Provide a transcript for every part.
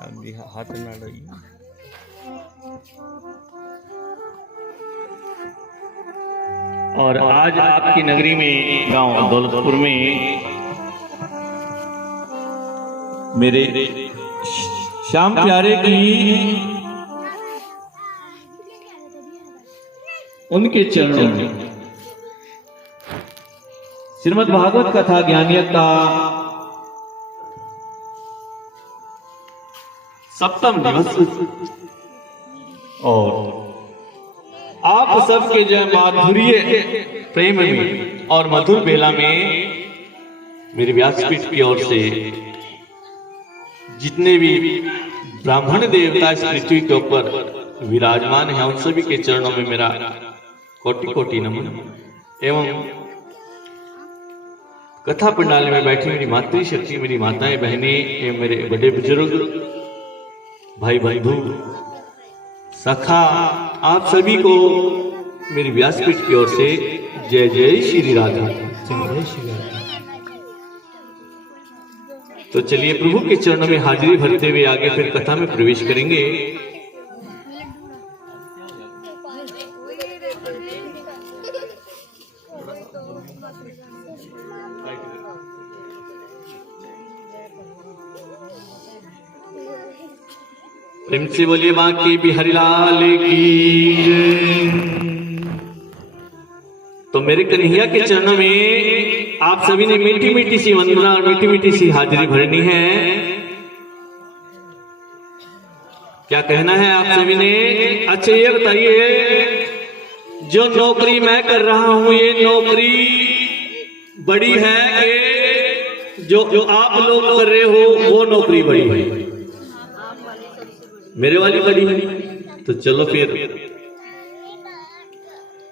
अभी हाथ ना लगी। और आज आपकी नगरी में, गांव दौलतपुर में, मेरे श्याम प्यारे की उनके चरणों में श्रीमद् भागवत कथा ज्ञानियत का सप्तम दिवस और आप सबके जय माधुर्य प्रेम में और मधुर बेला में मेरे व्यासपीठ की ओर से जितने भी ब्राह्मण देवता इस पृथ्वी के ऊपर विराजमान हैं, उन सभी के चरणों में मेरा कोटि कोटि नमन। एवं कथा पंडाल में बैठी मेरी मातृशक्ति, मेरी माताएं बहनें, मेरे बड़े बुजुर्ग भाई बंधु सखा, आप सभी को मेरी व्यासपीठ की ओर से जय जय श्री राधा। जय श्री राधा। तो चलिए प्रभु के चरणों में हाजिरी भरते हुए आगे फिर कथा में प्रवेश करेंगे। प्रेम से बोलिए बांके बिहारी लाल की। तो मेरे कन्हैया के चरणों में आप सभी ने मीठी मीठी सी वंदना और मीठी मीठी सी हाजिरी भरनी है। क्या कहना है आप सभी ने? अच्छा ये बताइए, जो नौकरी मैं कर रहा हूं ये नौकरी बड़ी है कि जो आप लोग कर रहे हो वो नौकरी बड़ी है? मेरे वाली बड़ी है। तो चलो फिर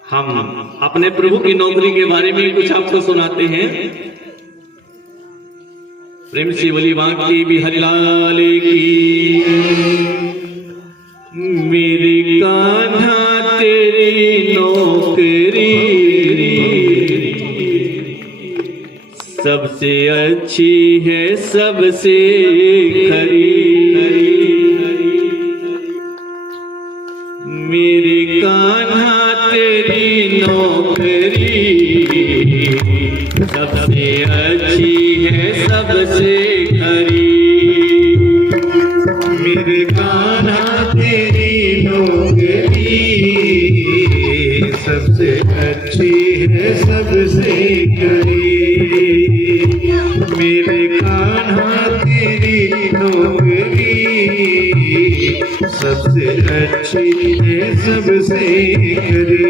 हम अपने प्रभु की नौकरी के बारे में कुछ आपको सुनाते हैं। प्रेम से बोली बांकी बिहारी लाल की। मेरी कान्हा तेरी नौकरी सबसे अच्छी है, सबसे खरी। मेरी कान्हा तेरी नौकरी सबसे अच्छी है, सबसे खरी। मेरे कान्हा तेरी नौकरी सबसे अच्छी है, सबसे खरी। मेरे कान्हा तेरी नौकरी सबसे अच्छी है, सबसे खरी।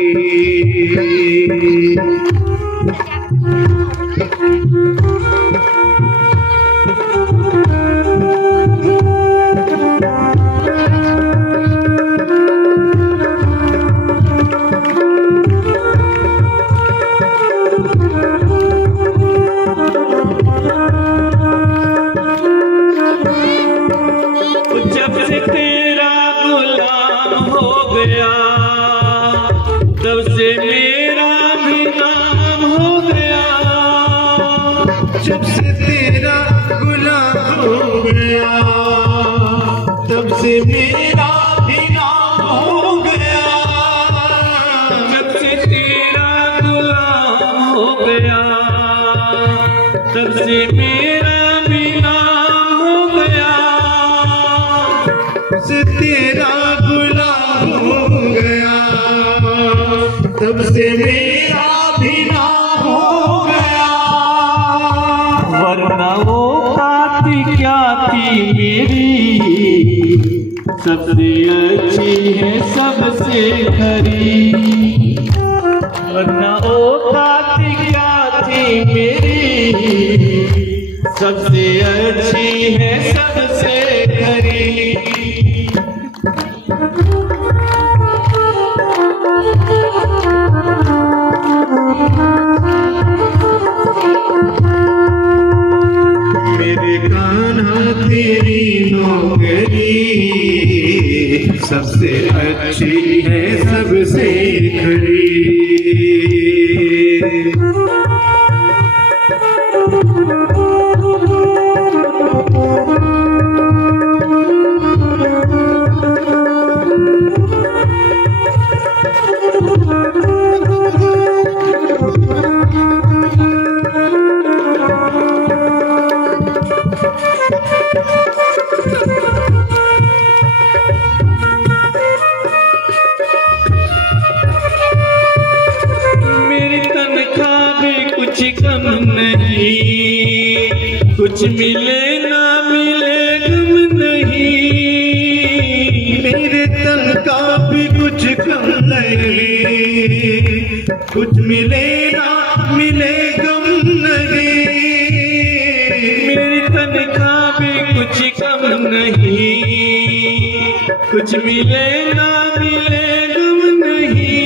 तब से मेरा भी नाम हो गया। जब से तेरा गुलाम हो गया, तब से मेरा भी नाम हो गया। जब से तेरा गुलाम हो गया, तब से मेरा भी नाम हो गया। जब से तेरा गुलाम हो गया, तब से मेरा भी नाम हो गया। वरना वो काती क्या थी मेरी, सबसे अच्छी है, सबसे खरी। वरना वो काती क्या थी मेरी, सबसे अच्छी है, सबसे खरी। मेरे कान्हा तेरी नौकरी सबसे अच्छी है, सबसे खरी। कुछ मिले ना मिले गम नहीं, मेरे तन का भी कुछ कम नहीं, कुछ मिले ना मिले गम नहीं, मेरी तनख्वाह भी कुछ कम नहीं, कुछ मिले ना मिले गम नहीं,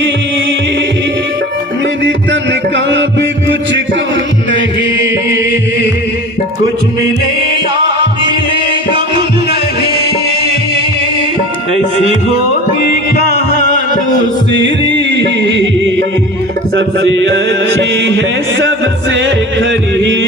मेरी तनख्वाह भी कुछ कम नहीं, कुछ मिले ना मिले गम नहीं। ऐसी होगी कहाँ दूसरी, सबसे अच्छी है सबसे खरी।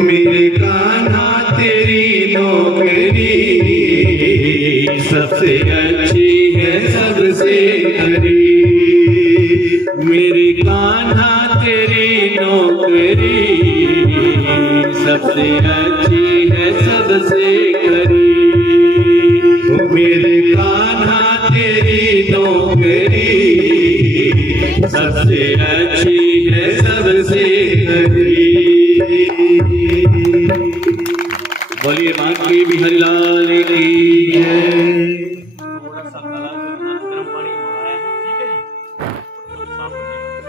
मेरे कान्हा तेरी नौकरी सबसे अच्छी है सबसे खरी, मेरी कान्हा तेरी नौकरी सबसे अच्छी है सबसे खरी। मेरे कान्हा तेरी नौकरी सबसे अच्छी है सबसे खरी। बोलिए मां की बिहारी लाल की जय। थोड़ा सा गला जो है ना गर्म पानी मंगाया है, ठीक है जी, और साफ हो जाएगा।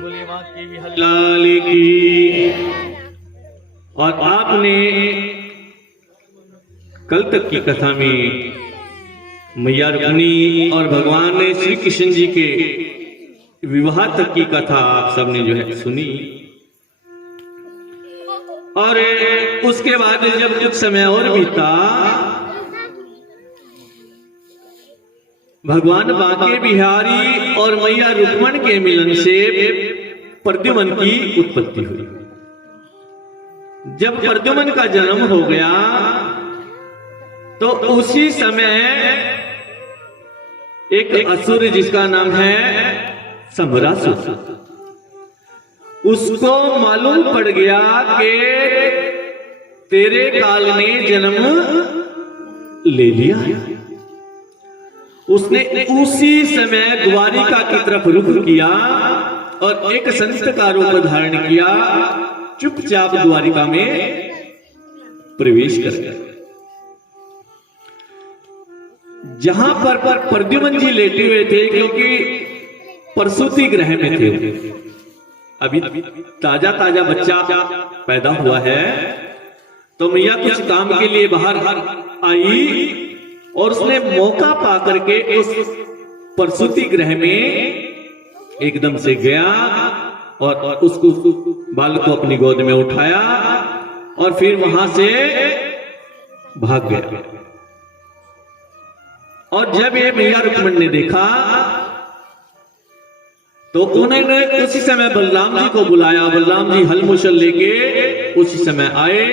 बोलिए मां की बिहारी लाल की। और आपने कल तक की कथा में मैया रुक्मिणी और भगवान श्री कृष्ण जी के विवाह तक की कथा आप सबने जो है सुनी। और उसके बाद जब कुछ समय और बीता, भगवान बांके बिहारी और मैया रुक्मिणी के मिलन से प्रद्युम्न की उत्पत्ति हुई। जब प्रद्युम्न का जन्म हो गया तो उसी समय एक असुर जिसका नाम है सम्रासुर, उसको मालूम पड़ गया कि तेरे काल ने जन्म ले लिया। उसने उसी समय द्वारिका की तरफ रुख किया और एक संत का रूप धारण किया, चुपचाप द्वारिका में प्रवेश कर गया। जहां पर प्रद्युम्न जी लेटे हुए थे, क्योंकि प्रसूति गृह में थे, अभी ताजा ताजा बच्चा पैदा हुआ है, तो मैया कुछ काम के लिए बाहर आई और उसने मौका पा करके उस प्रसूति गृह में एकदम से गया और उसको बालक को अपनी गोद में उठाया और फिर वहां से भाग गया। और जब ये मैया रुक्मिणी ने देखा तो उन्होंने उसी समय बलराम जी को बुलाया। बलराम जी हलमुशल लेके उसी समय आए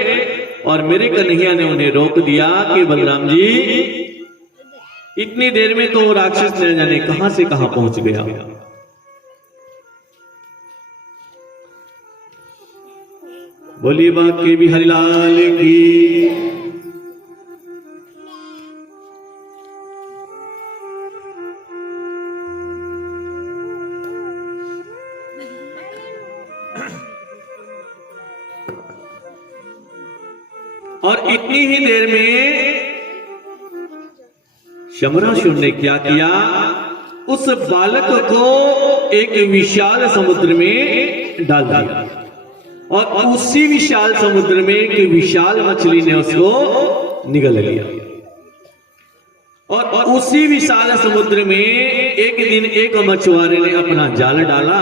और मेरे कन्हैया ने उन्हें रोक दिया कि बलराम जी, इतनी देर में तो राक्षस न जाने कहां से कहां पहुंच गया। बोलिए बांके बिहारी लाल की। और इतनी ही देर में शमरासुर ने क्या किया, उस बालक को एक विशाल समुद्र में डाल दिया और उसी विशाल समुद्र में एक विशाल मछली ने उसको निगल लिया। और उसी विशाल समुद्र में एक दिन एक मछुआरे ने अपना जाल डाला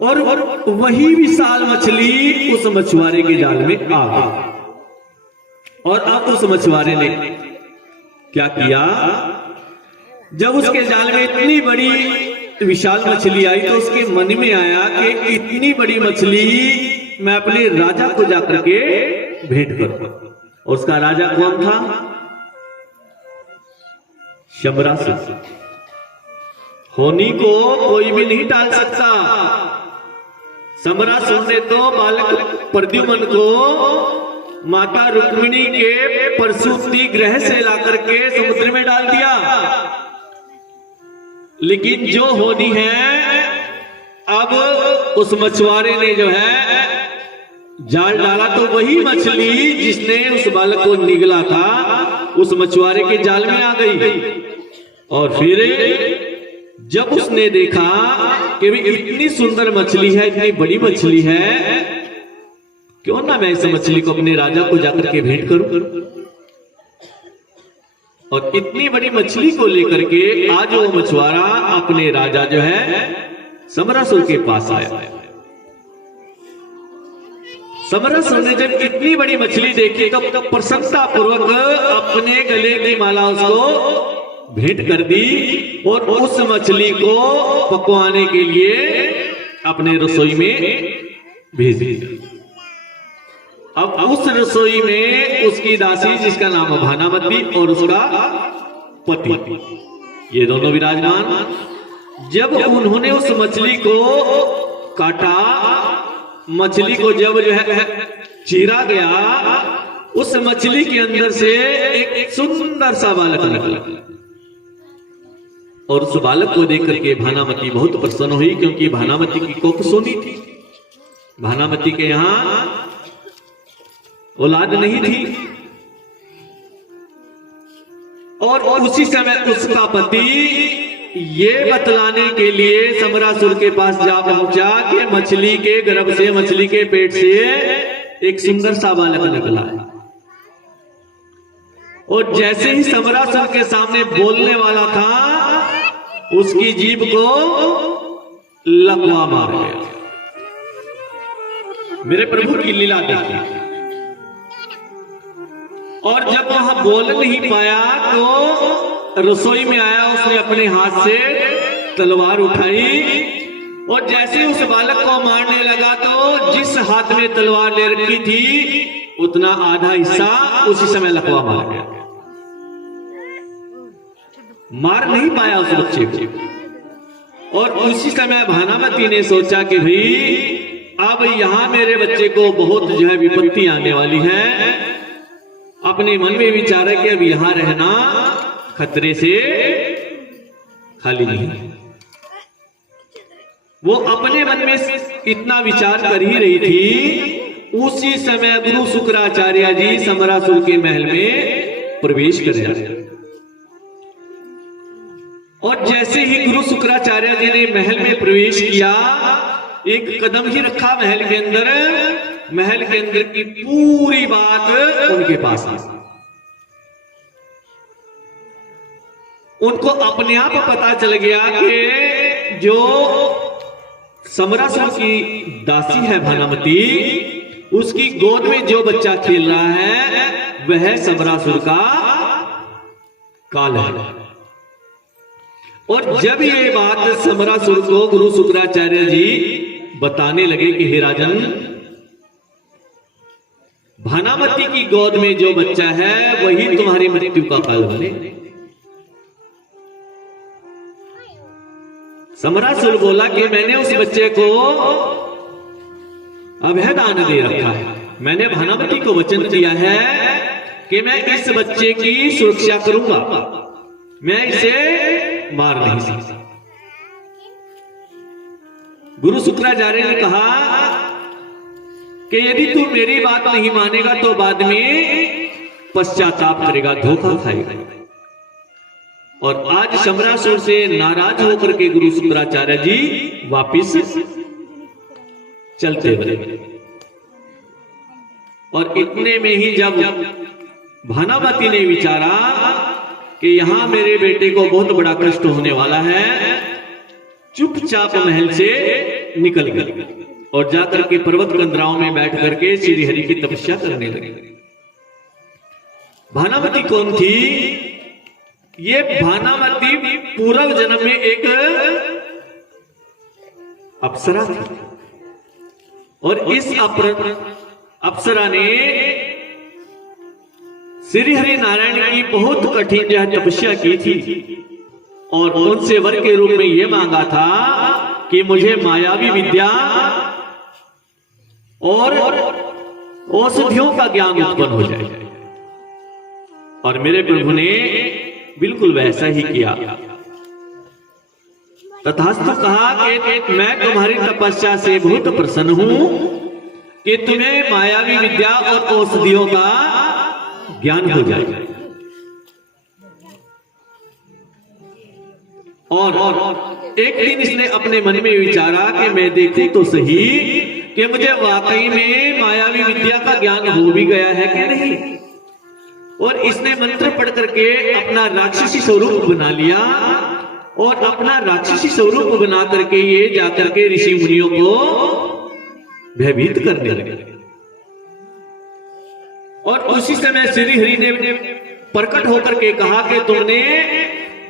और वही विशाल मछली उस मछुआरे के जाल में आ गई। और अब उस मछुआरे ने क्या किया, जब उसके जाल में इतनी बड़ी विशाल मछली आई तो उसके मन में आया कि इतनी बड़ी मछली मैं अपने राजा को जाकर के भेंट करूं। और उसका राजा कौन था? शमरासुर। होनी को कोई भी नहीं टाल सकता। समरासुर ने तो बालक प्रद्युम्न को माता रुक्मिणी के प्रसूति गृह से लाकर के समुद्र में डाल दिया। लेकिन जो होनी है, अब उस मछुआरे ने जो है जाल डाला तो वही मछली जिसने उस बालक को निगला था उस मछुआरे के जाल में आ गई। और फिर जब उसने देखा कि भी इतनी सुंदर मछली है, इतनी बड़ी मछली है, क्यों ना मैं इस मछली को अपने राजा को जाकर के भेंट करूं। और इतनी बड़ी मछली को लेकर के आज वो मछुआरा अपने राजा जो है समरासुर के पास आया। समरासुर ने जब इतनी बड़ी मछली देखी तो प्रसन्नता पूर्वक अपने गले की माला उसको भेंट कर दी और उस मछली को पकवाने के लिए अपने रसोई में भेज दिया। अब उस रसोई में उसकी दासी जिसका नाम है भानामती और उसका पति, ये दोनों विराजमान। जब उन्होंने उस मछली को काटा, मछली को जब जो है चीरा गया, उस मछली के अंदर से एक सुंदर सा बालक निकला। और उस बालक को देख करके भानामती बहुत प्रसन्न हुई, क्योंकि भानामती की कोख सोनी थी। भानामती के यहां औलाद नहीं थी। और उसी समय उसका पति ये बतलाने के लिए समरासुर के पास जा पहुंचा कि मछली के गर्भ से, मछली के पेट से एक सुंदर सा बालक निकला है। और जैसे ही समरासुर के सामने बोलने वाला था, उसकी जीभ को लकवा मार गया। मेरे प्रभु की लीला देखी। और जब वह बोल नहीं पाया तो रसोई में आया, उसने अपने हाथ से तलवार उठाई और जैसे उस बालक को मारने लगा तो जिस हाथ में तलवार ले रखी थी उतना आधा हिस्सा उसी समय लकवा मार गया। मार नहीं पाया उस बच्चे को। और उसी समय भानामती ने सोचा कि भाई अब यहां मेरे बच्चे को बहुत जो है विपत्ति आने वाली है। अपने मन में विचार है कि अब यहां रहना खतरे से खाली नहीं है। वो अपने मन में इतना विचार कर ही रही थी, उसी समय गुरु शुक्राचार्य जी समरासुर के महल में प्रवेश कर जाते। और जैसे ही गुरु शुक्राचार्य जी ने महल में प्रवेश किया, एक कदम ही रखा महल के अंदर की पूरी बात उनके पास आई। उनको अपने आप पता चल गया कि जो समरासुर की दासी है भानामती, उसकी गोद में जो बच्चा खेल रहा है वह समरासुर का काल है। और जब ये बात समरासुर को गुरु शुक्राचार्य जी बताने लगे कि हे राजन, भानामती की गोद में जो बच्चा है वही तुम्हारी मृत्यु का काल बने। समरासुर बोला कि मैंने उस बच्चे को अभय दान दे रखा है। मैंने भानामती को वचन दिया है कि मैं इस बच्चे की सुरक्षा करूंगा, मैं इसे मार नहीं सकता। गुरु शुक्राचार्य ने कहा कि यदि तू मेरी बात नहीं मानेगा तो बाद में पश्चाताप करेगा, धोखा खाएगा। और आज समरासुर से नाराज होकर के गुरु शुक्राचार्य जी वापिस चलते बने। और इतने में ही जब भानामती ने विचारा कि यहां मेरे बेटे को बहुत बड़ा कष्ट होने वाला है, चुपचाप महल से निकल गई और जाकर के पर्वत कंदराओं में बैठ करके श्री हरि की तपस्या करने लगे। भानामती कौन थी? ये भानामती पूर्व जन्म में एक अप्सरा थी। और इस अप्सरा ने श्री हरि नारायण की बहुत कठिन जो है तपस्या की थी। और उनसे वर के रूप में यह मांगा था कि मुझे मायावी विद्या और औषधियों का ज्ञान उत्पन्न हो जाए। और मेरे प्रभु ने बिल्कुल वैसा ही किया। तथास्तु कहा कि मैं तुम्हारी तपस्या से बहुत प्रसन्न हूं कि तुम्हें मायावी विद्या और औषधियों का ज्ञान हो जाए। और एक दिन इसने अपने मन में विचारा कि मैं देखूं तो सही कि मुझे वाकई में मायावी विद्या का ज्ञान हो भी गया है कि नहीं। और इसने मंत्र पढ़ करके अपना राक्षसी स्वरूप बना लिया और अपना राक्षसी स्वरूप बना करके ये जाकर के ऋषि मुनियों को भयभीत करने लगे। और उसी समय श्री हरि ने प्रकट होकर के कहा कि तुमने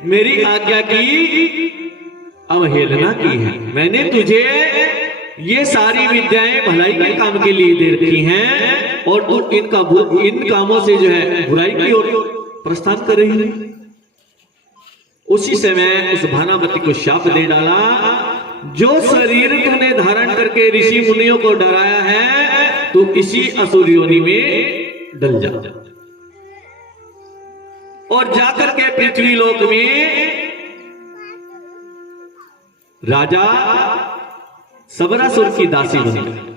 मेरी आज्ञा की अवहेलना की है। मैंने तुझे ये सारी विद्याएं भलाई के काम के लिए दे रखी हैं और तू इन कामों से जो है बुराई की ओर प्रस्थान कर रही है। उसी समय उस भानामती को शाप दे डाला, जो शरीर तुमने धारण करके ऋषि मुनियों को डराया है तो इसी असुर योनि में डल जा और जाकर के पृथ्वी लोक में राजा सबरासुर की दासी बन गई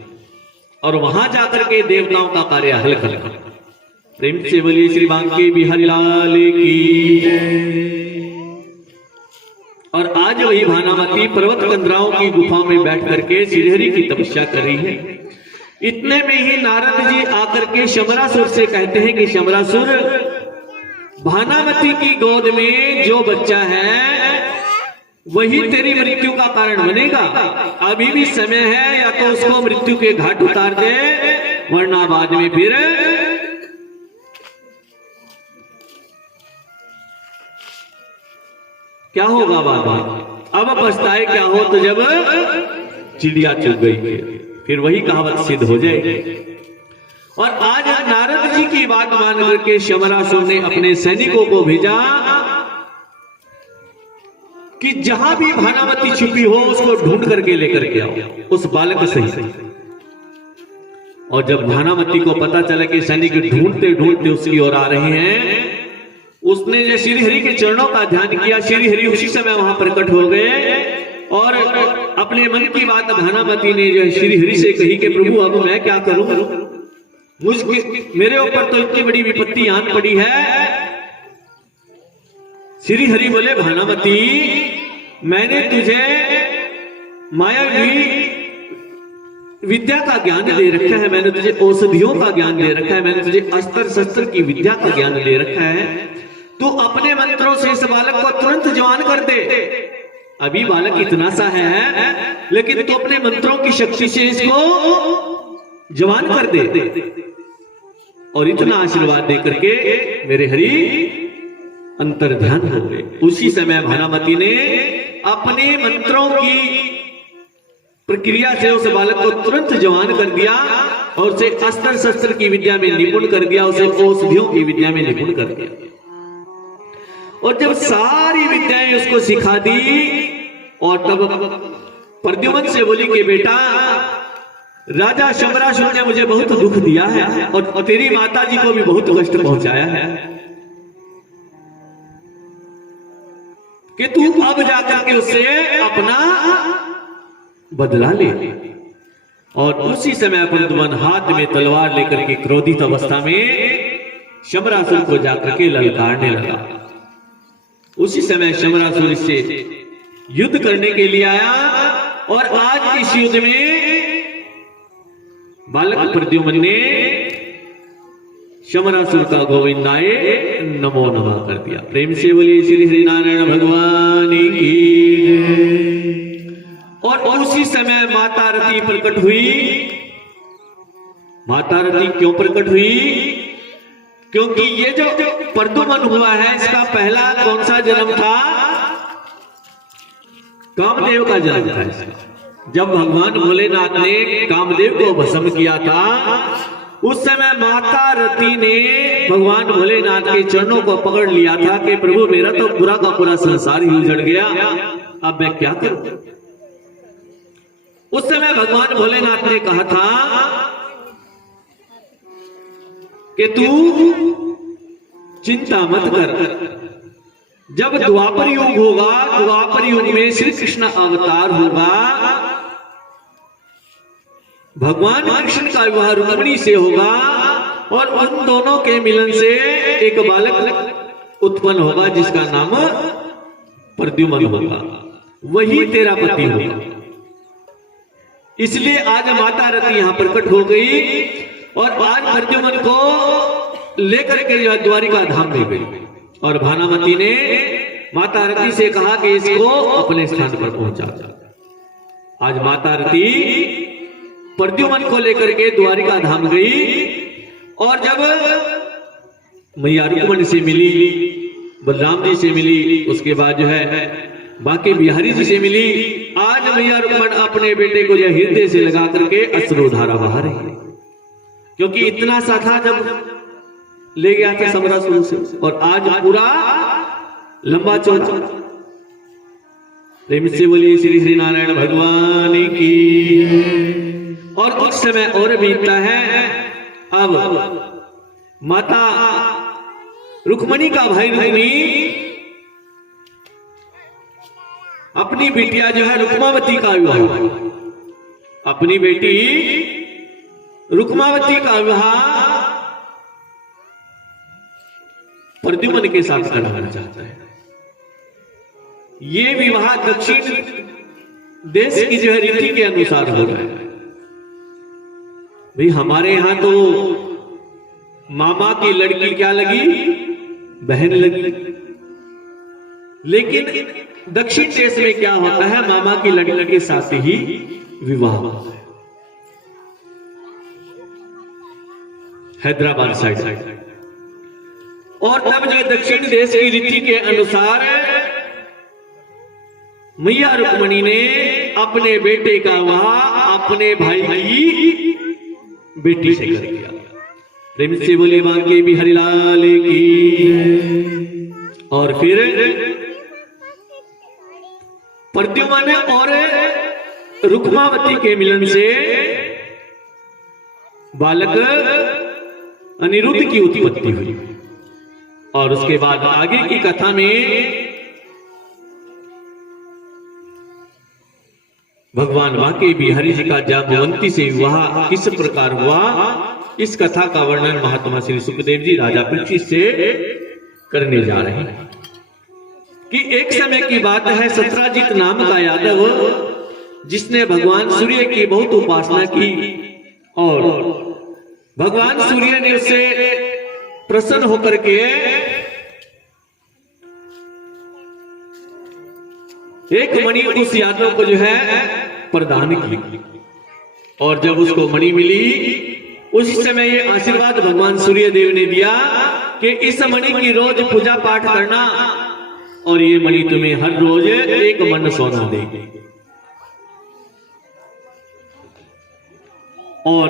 और वहां जाकर के देवताओं का कार्य हल कर। प्रेम से बोलिए श्री बांके बिहारी लाल की जय। और आज वही भानामती पर्वत कंदराओं की गुफा में बैठ करके श्रीहरि की तपस्या कर रही है। इतने में ही नारद जी आकर के शमरासुर से कहते हैं कि शमरासुर, भानामती की गोद में जो बच्चा है वही तेरी मृत्यु का कारण बनेगा। अभी भी समय है, या तो उसको मृत्यु के घाट उतार दे वरना बाद में फिर क्या होगा बाद में। अब पछताए क्या हो तो जब चिड़िया चुग गई फिर वही कहावत सिद्ध हो जाएगी। और आज नारद जी की बात मान करके शमरासुर ने अपने सैनिकों को भेजा कि जहां भी भानामती छुपी हो उसको ढूंढ करके लेकर के आओ, उस बालक सही। और जब भानामती को पता चला कि सैनिक ढूंढते ढूंढते उसकी ओर आ रहे हैं, उसने जो श्री हरि के चरणों का ध्यान किया, श्री हरि उसी समय वहां प्रकट हो गए और अपने मन की बात भानामती ने जो श्री हरि से कही कि प्रभु अब मैं क्या करूं, मेरे ऊपर तो इतनी बड़ी विपत्ति आन पड़ी है। श्री हरि बोले, भानामती मैंने तुझे मायावी विद्या का ज्ञान दे रखा है, मैंने तुझे औषधियों का ज्ञान दे रखा है, मैंने तुझे अस्त्र शस्त्र की विद्या का ज्ञान दे रखा है। तू अपने मंत्रों से इस बालक को तुरंत जवान कर दे। अभी बालक इतना सा है लेकिन तू अपने मंत्रों की शक्ति से इसको जवान कर दे। और इतना आशीर्वाद दे करके मेरे हरि अंतर ध्यान हो गए। उसी समय भानामती ने अपने मंत्रों की प्रक्रिया से उस बालक को तुरंत जवान कर दिया और उसे अस्त्र शस्त्र की विद्या में निपुण कर दिया, उसे औषधियों की विद्या में निपुण कर दिया। और जब सारी विद्याएं उसको सिखा दी और तब प्रद्युम्न से बोली कि बेटा, राजा शमरासुर ने मुझे बहुत दुख दिया है और तेरी माता जी को भी बहुत कष्ट पहुंचाया है कि तू अब जाकर के उससे अपना बदला ले। और उसी समय प्रद्युम्न हाथ में तलवार लेकर के क्रोधित अवस्था में शमरासुर को जाकर के ललकारने लगा। उसी समय शमरासुर इससे युद्ध करने के लिए आया और आज इस युद्ध में बालक प्रद्युम्न ने शमरासुर का गोविंदाय नमो नमः कर दिया। प्रेम से बोलिए श्री हरि नारायण भगवान की। और उसी समय माता रति प्रकट हुई। माता रति क्यों प्रकट हुई? क्योंकि ये जो प्रद्युम्न हुआ है इसका पहला कौन सा जन्म था? कामदेव का जन्म था इसका। जब भगवान भोलेनाथ ने कामदेव को भस्म किया था उस समय माता रति ने भगवान भोलेनाथ के चरणों को पकड़ लिया था कि प्रभु मेरा तो पूरा का पूरा संसार ही उजड़ गया, अब मैं क्या करूं। उस समय भगवान भोलेनाथ ने कहा था कि तू चिंता मत कर, जब द्वापर युग होगा, द्वापर युग में श्री कृष्ण अवतार होगा, भगवान कृष्ण का विवाह रुक्मिणी से होगा और उन दोनों के मिलन से एक बालक उत्पन्न होगा जिसका नाम प्रद्युम्न होगा, वही तेरा पति होगा। इसलिए आज माता रति यहां प्रकट हो गई और आज प्रद्युम्न को लेकर के द्वारिका धाम में गई और भानुमति ने माता रति से कहा कि इसको अपने स्थान पर पहुंचा। आज माता रति प्रद्युम्न को लेकर के द्वारिका धाम गई और जब मैया रुक्मिणी से मिली, बलराम जी से मिली, उसके बाद जो है बाकी बिहारी जी से मिली, आज मैया रुक्मिणी अपने बेटे को जो हृदय से लगा करके अश्रुधारा बहा रही है, क्योंकि इतना सा था जब ले गया था समरासुर से और आज पूरा लंबा चौड़ा। प्रेम से बोलिए श्री श्री नारायण भगवान की। और कुछ समय और बीतता है। अब माता रुक्मिणी का भाई रुक्मी अपनी बिटिया जो है रुक्मावती का विवाह, अपनी बेटी रुक्मावती का विवाह प्रद्युम्न के साथ कराना चाहता है। ये विवाह दक्षिण देश की जो है रीति के अनुसार हो रहा है। भाई हमारे यहां तो मामा की लड़की क्या लगी, बहन लगी, लेकिन दक्षिण देश में क्या होता है, मामा की लड़की के साथ ही विवाह होता है। हैदराबाद साइड और तब जो दक्षिण देश की रीति के अनुसार मैया रुक्मिणी ने अपने बेटे का विवाह अपने भाई की बेटी से कर दिया। प्रेम से बोले बांके बिहारी लाल की। और फिर प्रद्युम्न और रुक्मावती के मिलन से बालक अनिरुद्ध की उत्पत्ति हुई और उसके बाद आगे की कथा में भगवान बांके बिहारी जी का जाम्बवंती से विवाह किस प्रकार हुआ, इस कथा का वर्णन महात्मा श्री सुखदेव जी राजा परीक्षित से करने जा रहे हैं। कि एक समय की बात है, सत्राजित नाम का यादव जिसने भगवान सूर्य की बहुत उपासना की और भगवान सूर्य ने उससे प्रसन्न होकर के एक मणि उस यादव को जो है प्रदान की और जब उसको मणि मिली उस समय ये आशीर्वाद भगवान सूर्य देव ने दिया कि इस मणि की रोज पूजा पाठ करना और ये मणि तुम्हें हर रोज एक मन सोना देगी। और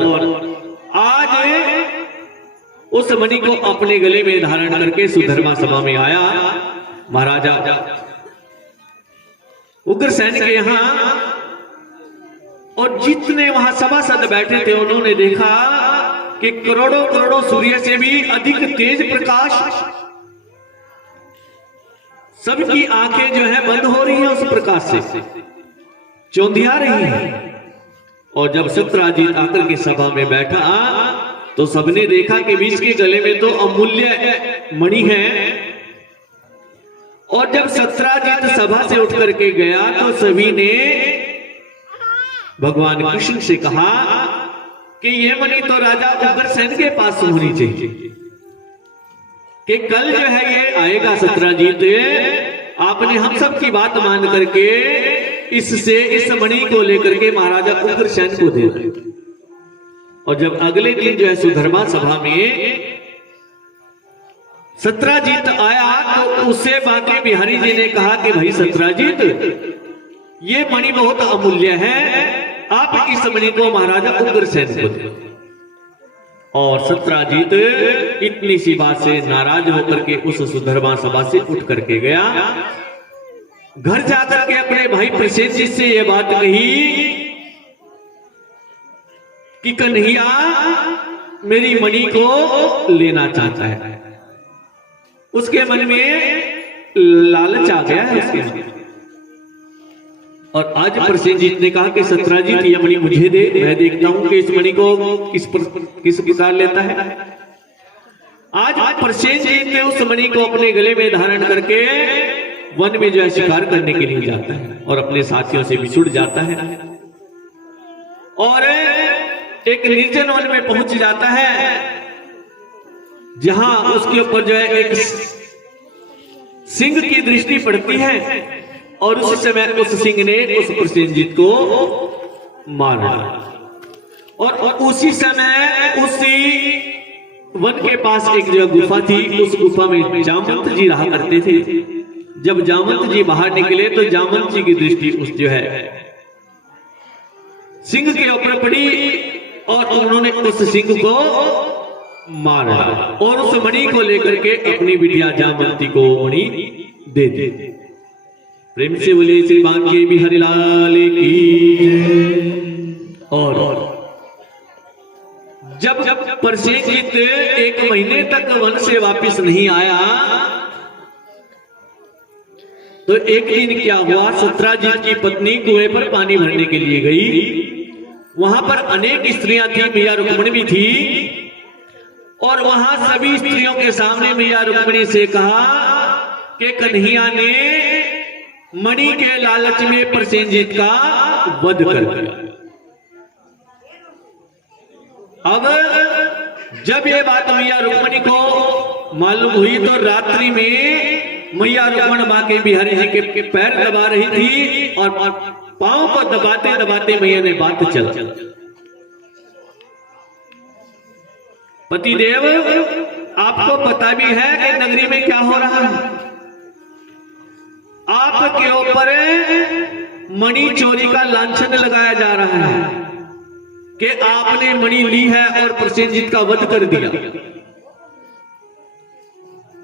आज उस मणि को अपने गले में धारण करके सुधर्मा सभा में आया महाराजा उग्रसेन के यहां और जितने वहां सभासद बैठे थे उन्होंने देखा कि करोड़ों करोड़ों सूर्य से भी अधिक तेज प्रकाश, सबकी आंखें जो है बंद हो रही हैं उस प्रकाश से, चौंधिया रही हैं। और जब सत्राजित आकर के सभा में बैठा तो सबने देखा कि बीच के गले में तो अमूल्य मणि है। और जब सत्राजित सभा से उठ करके गया तो सभी ने भगवान कृष्ण से कहा कि यह मणि तो राजा उग्रसेन के पास होनी चाहिए, कि कल जो है ये आएगा सत्राजित, आपने हम सब की बात मान करके इससे इस मणि को लेकर के महाराजा उग्रसेन को दे दिया। और जब अगले दिन जो है सुधर्मा सभा में सत्राजित आया तो उससे बांके बिहारी जी ने कहा कि भाई सत्राजित, ये मणि बहुत अमूल्य है, आप इस मणि को महाराजा उग्रसेन को दें। और सत्राजीत इतनी सी बात से नाराज होकर के उस सुधर्मा सभा से उठ करके गया। घर जाकर के अपने भाई प्रसेनजीत से यह बात कही कि कन्हैया मेरी मणि को लेना चाहता है। उसके मन में लालच आ गया है उसके मन। और आज प्रसेनजीत ने कहा कि सत्राजीत यह मणि मुझे दे, मैं देखता हूं कि इस मणि को किस किसान लेता है। आज प्रसेनजीत ने उस मणि को अपने गले में धारण करके वन में जो है शिकार करने के लिए जाता है और अपने साथियों से बिछुड़ जाता है और एक निर्जन वन में पहुंच जाता है, जहां उसके ऊपर जो है एक सिंह की दृष्टि पड़ती है और उस समय उस सिंह ने उस प्रसेनजीत को मारा। और उसी समय उसी वन के पास एक जो गुफा थी, उस गुफा में जामवंत जी रहा करते थे। जब जामवंत जी बाहर निकले तो जामवंत जी की दृष्टि उस जो है सिंह के ऊपर पड़ी और उन्होंने उस सिंह को मारा और उस मणि को लेकर के अपनी बिटिया जामवंती को मणि दे दी। प्रेम से बोले श्री बांके बिहारी लाल की। और जब प्रसेनजीत 1 महीने तक वन से वापस नहीं आया तो एक दिन क्या हुआ, सत्राजीत की पत्नी कुएं पर पानी भरने के लिए गई। वहां पर अनेक स्त्रियां थी, मैया रुक्मिणी भी थी और वहां सभी स्त्रियों के सामने मैया रुक्मिणी से कहा कि कन्हैया ने मणि के लालच में प्रसेनजीत का वध कर दिया। अब जब ये बात मैया रुक्मिणी को मालूम हुई तो रात्रि में मैया रुक्मिणी बांके बिहारी जी के पैर दबा रही थी और पांव को दबाते दबाते मैया ने बात चला, पतिदेव आपको पता भी है कि नगरी में क्या हो रहा है। आपके ऊपर मणि चोरी का लांछन लगाया जा रहा है कि आपने मणि ली है और प्रसेनजीत का वध कर दिया।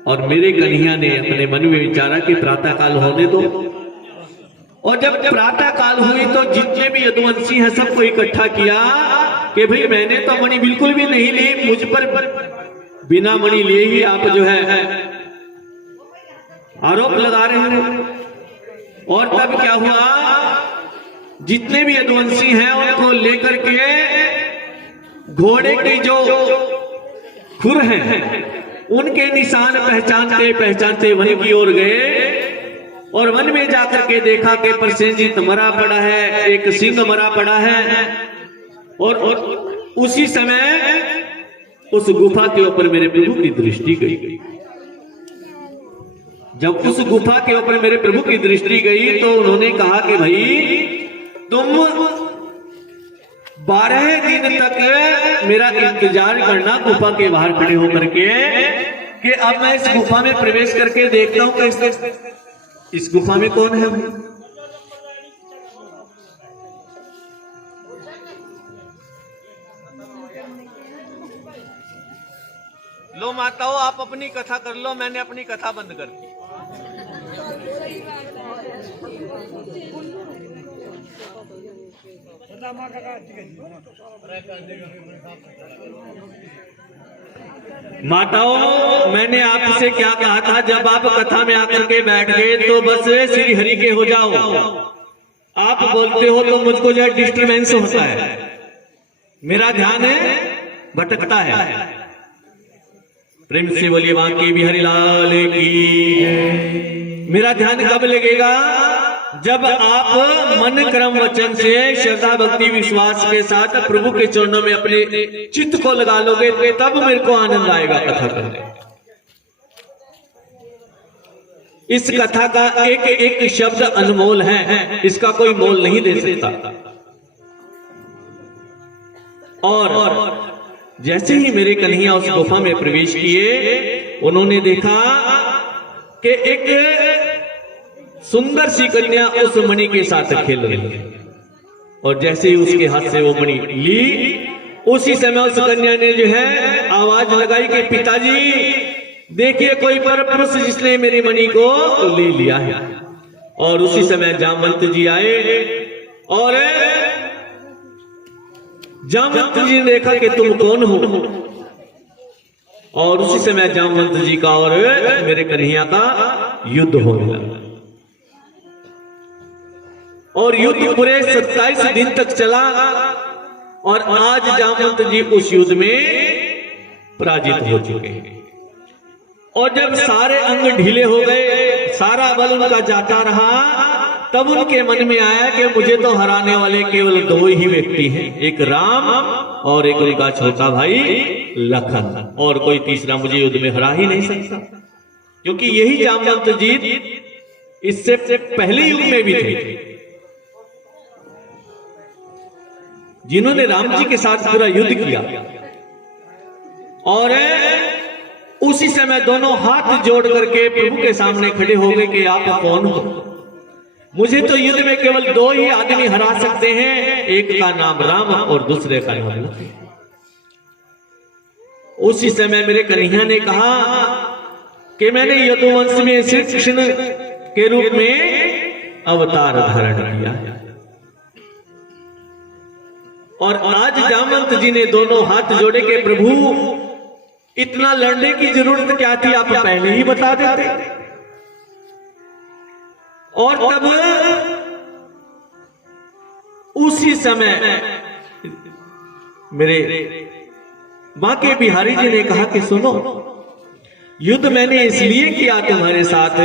और मेरे कन्हैया ने अपने मन में विचारा कि प्रातः काल होने दो, और जब प्रातः काल हुई तो जितने भी यदुवंशी हैं सबको इकट्ठा किया कि भाई मैंने तो मणि बिल्कुल भी नहीं ली, मुझ पर बिना मणि लिए ही आप जो है आरोप लगा रहे हैं। और तब क्या हुआ, जितने भी यदुवंशी हैं उनको लेकर के घोड़े की जो खुर है उनके निशान पहचानते पहचानते वन की ओर गए और वन में जाकर के देखा कि प्रसेनजीत मरा पड़ा है, एक सिंह मरा पड़ा है। और उसी समय उस गुफा के ऊपर मेरे प्रभु की दृष्टि गई। जब उस गुफा के ऊपर मेरे प्रभु की दृष्टि गई तो उन्होंने कहा कि भाई तुम 12 दिन तक मेरा इंतजार करना गुफा के बाहर खड़े होकर के कि अब मैं इस गुफा में प्रवेश करके देखता हूं कि इस गुफा में कौन है। लो माताओं आप अपनी कथा कर लो, मैंने अपनी कथा बंद कर दी। माताओं मैंने आपसे क्या कहा था, जब आप कथा में आकर के बैठ गए तो बस श्री हरि के हो जाओ। आप बोलते हो तो मुझको जो डिस्टर्बेंस होता है, मेरा ध्यान भटकता है। प्रेम से बोलिए बांके बिहारी लाल की। मेरा ध्यान कब लगेगा, जब आप मन कर्म वचन से श्रद्धा भक्ति विश्वास के साथ प्रभु के चरणों में अपने चित्त को लगा लोगे तो तब मेरे को आनंद आएगा कथा करने। इस कथा का एक एक शब्द अनमोल है, इसका कोई मोल नहीं दे सकता। और जैसे ही मेरे कन्हैया उस गुफा में प्रवेश किए, उन्होंने देखा कि एक सुंदर सी कन्या उस मणि के साथ खेल रही है। और जैसे ही उसके हाथ से वो मणि ली उसी समय उस कन्या ने जो है आवाज लगाई कि पिताजी देखिए कोई पर पुरुष जिसने मेरी मणि को ले लिया है। और उसी समय जामवंत जी आए और जामवंत जी ने देखा कि तुम कौन हो। और उसी समय जामवंत जी का और मेरे कन्हैया का युद्ध होने लगा। और युद्ध पूरे 27 दिन तक चला और आज जामवंत जी उस युद्ध में पराजित हो चुके हैं। और जब सारे अंग ढीले हो गए, सारा बल उनका जाता रहा, तब उनके मन में आया कि मुझे तो हराने वाले केवल 2 ही व्यक्ति हैं, एक राम और एक उनका छोटा भाई लखन, और कोई तीसरा मुझे युद्ध में हरा ही नहीं सकता। क्योंकि यही जामवंत जी इससे पहले युग में भी थे जिन्होंने राम जी के साथ पूरा युद्ध किया। और उसी समय दोनों हाथ जोड़ करके प्रभु के सामने खड़े हो गए कि आप कौन हो। मुझे तो युद्ध में केवल 2 ही आदमी हरा सकते हैं, एक का नाम राम और दूसरे का नाम लखन। उसी समय मेरे कन्हैया ने कहा कि मैंने यदुवंश में श्री कृष्ण के रूप में अवतार धारण किया। और आज जामवंत जी ने दोनों हाथ जोड़े के प्रभु इतना लड़ने की जरूरत क्या थी, आप पहले ही बता देते। और तब उसी समय मेरे बांके बिहारी जी ने कहा कि सुनो, युद्ध मैंने इसलिए किया तुम्हारे साथ,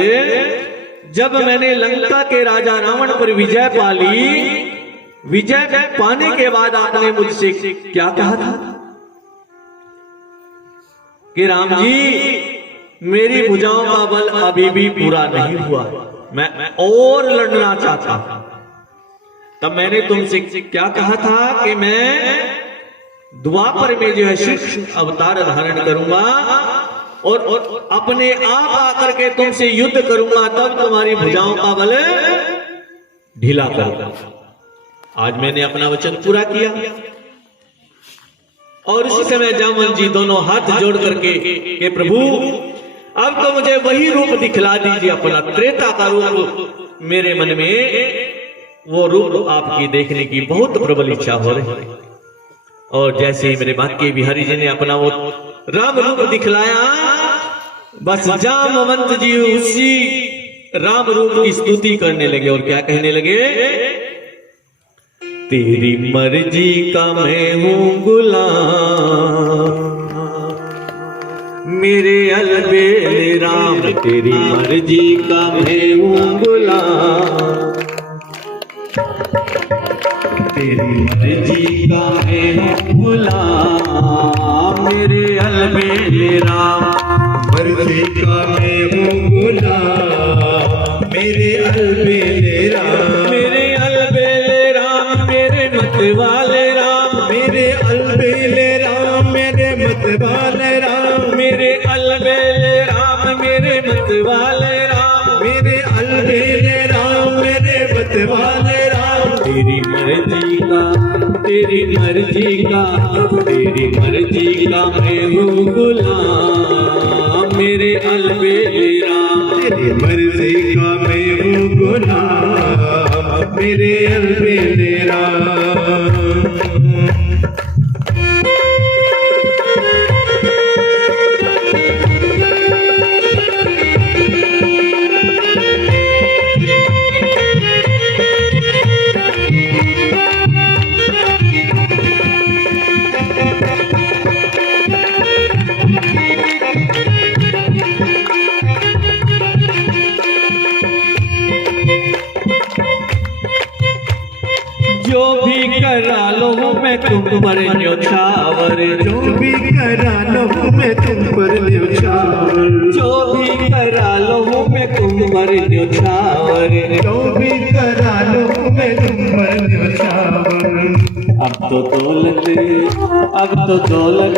जब मैंने लंका के राजा रावण पर विजय पा ली, विजय पाने के बाद आपने मुझसे क्या कहा था कि राम जी मेरी भुजाओं का बल अभी भी पूरा नहीं हुआ, मैं और लड़ना चाहता हूं। तब मैंने तुमसे क्या कहा था कि मैं द्वापर में जो है श्री अवतार धारण करूंगा और अपने आप आकर के तुमसे युद्ध करूंगा, तब तुम्हारी भुजाओं का बल ढीला करूंगा। आज मैंने अपना वचन पूरा किया। और उसी समय जामवंत जी दोनों हाथ जोड़ करके कि प्रभु अब तो मुझे वही रूप दिखला दीजिए, अपना त्रेता का रूप। मेरे मन में वो रूप आपकी देखने की बहुत प्रबल इच्छा हो रही है। और जैसे ही मेरे बांके बिहारी जी ने अपना वो राम रूप दिखलाया, बस जामवंत जी उसी राम रूप की स्तुति करने लगे। और क्या कहने लगे, तेरी मर्जी का मैं हूं गुलाम, मेरे अलबेले राम, तेरी मर्जी का मैं हूं गुलाम, तेरी मर्जी का मैं हूं गुलाम, मेरे अलबेले राम, मर्जी का मैं हूँ गुलाम, मेरे अलबेले राम, मेरे अलबेले राम, मेरे मत वाले राम, मेरे अलबेले राम, मेरे मत वाले राम, मेरे अलबेले राम, मेरे मत वाले राम, मेरे अलबेले राम, मेरे मत वाले राम, तेरी मर्जी का, तेरी मर्जी का, तेरी मर्जी का मैं हूँ गुलाम, मेरे अलबेले राम, तेरी मर्जी का मैं हूँ गुलाम, मेरे अलबेले राम। जो भी करा लो मैं तुम पर न्योछावर, जो भी करा लो मैं तुम पर न्योछावर, जो भी करा लो मैं तुम पर न्योछावर, जो भी करा लो मैं तुम पर न्योछावर। अब तो दौलत, अब तो दौलत,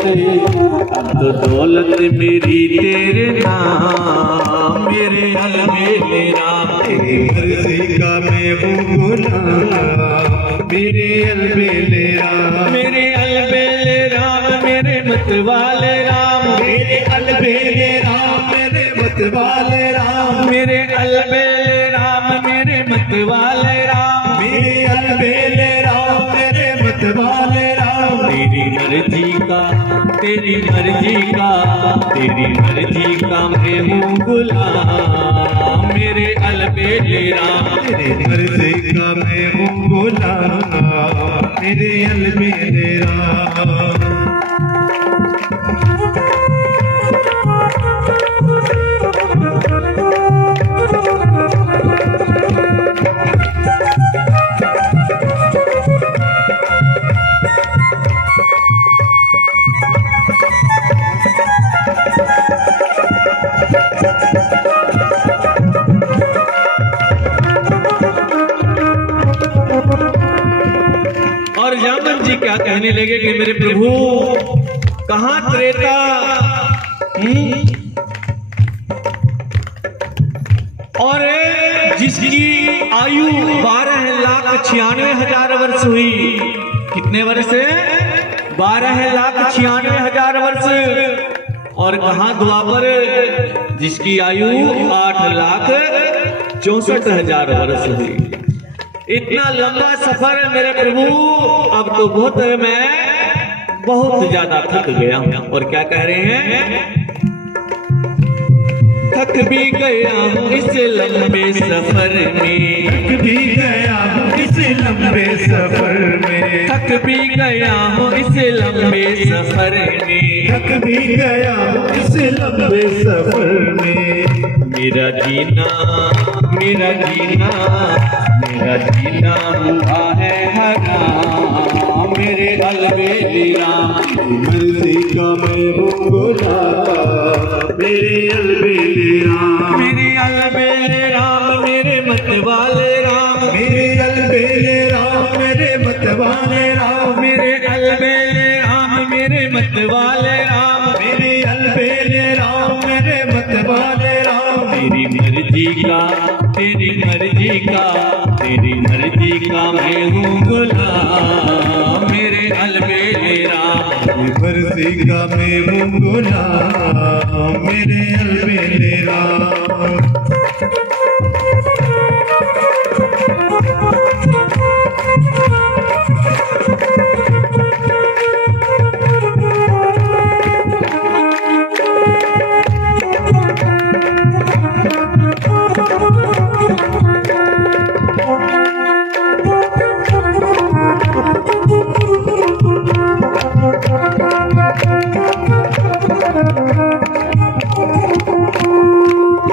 अब तो दौलत मेरी तेरे नाम, मेरे अलबेले राम, तेरी मर्जी का मैं हूँ गुलाम, मेरे अलबेले राम, मेरे अलबेले वाले राम, मेरे अलबेले राम मेरे मत वाले राम, मेरे अलबेले राम मेरे मत वाले राम, मेरे अलबेले राम मेरे मत वाले राम। तेरी मर्जी का, तेरी मर्जी का, तेरी मर्जी का मैं हूँ गुलाम, मेरे अलबेले राम, तेरे मर्जी का मैं हूँ गुलाम, मेरे अलबेले राम। और जामन जी क्या कहने लगे कि मेरे प्रभु कहाँ त्रेता, और जिसकी आयु 12,96,000 वर्ष हुई, कितने वर्ष है? 12,96,000 वर्ष। और कहाँ द्वापर, जिसकी आयु 8,64,000 वर्ष हुई। इतना लंबा सफर मेरे प्रभु, अब तो बहुत मैं बहुत ज्यादा थक गया हूं। और क्या कह रहे हैं? थक भी गया हूं इस लंबे सफर में, थक भी गया हूँ इस लंबे सफर में, थक भी गया हूं इस लंबे सफर में, थक भी गया हूँ इस लंबे सफर में। मेरा जीना, मेरा जीना, मेरा जीना हुआ है हराम, मेरे अलबेले राम, मर्जी का मैं हूँ गुलाम, मेरे अलबेले राम, मेरे अलबेले राम मेरे मत वाले राम, मेरे अलबेले राम मेरे मत वाले राम, मेरे अलबेले राम मेरे मत वाले राम, मेरे अलबेले राम मेरे मत वाले राम। तेरी मर्जी का, तेरी मर्जी का, तेरी मर्जी का मैं हूँ गुलाम, मेरे अलबेले राम, मर्जी का मैं हूँ गुलाम, मेरे अलबेले राम।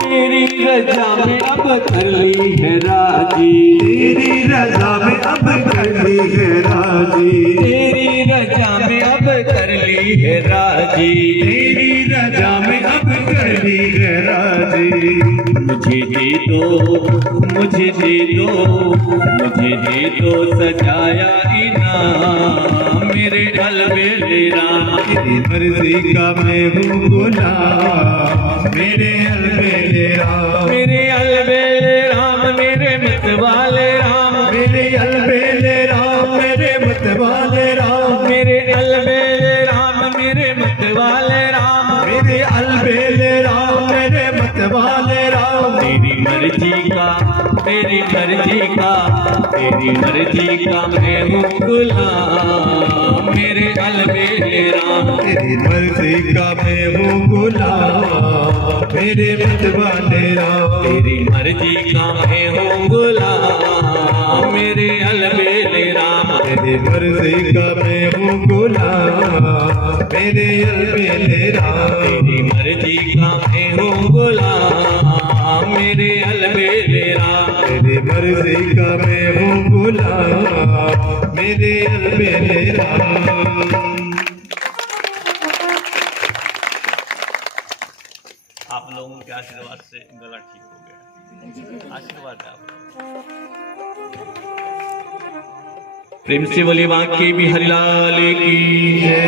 तेरी रजा में अब कर ली है राजी, तेरी रजा में अब कर ली है राजी, तेरी रजा में अब कर ली है राजी, तेरी रजा में अब कर ली है राजी। मुझे दे दो, मुझे दे दो, मुझे दे दो सजाया इनाम, मेरे अलबेले राम, तेरी मर्जी का मैं हूँ गुलाम, मेरे अलबेले राम, मेरे अलबेले राम मेरे मत वाले राम, मेरे अलबेले राम मेरे मत वाले राम, मेरे अलबेले राम मेरे मत वाले राम, मेरे अलबेले राम मेरे मत वाले राम। तेरी मर्जी का, तेरी मर्जी का, तेरी मर्जी का मैं हूँ गुलाम, मेरे अलबेले राम, तेरी मर्जी का मैं हूँ गुलाम, मेरे मत वाले राम, तेरी मर्जी का मैं हूँ गुलाम, मेरे अलबेले राम, तेरी मर्जी का मैं हूँ गुलाम, मेरे अलबेले राम, तेरी मर्जी का मैं हूँ गुलाम, मेरे अलबेले राम, तेरी मर्जी का मैं हूँ गुलाम, मेरे अलबेले राम। आप लोगों के आशीर्वाद से गला ठीक हो गया, आशीर्वाद है आप। प्रेम से बोलिए बांके बिहारी लाल की जय।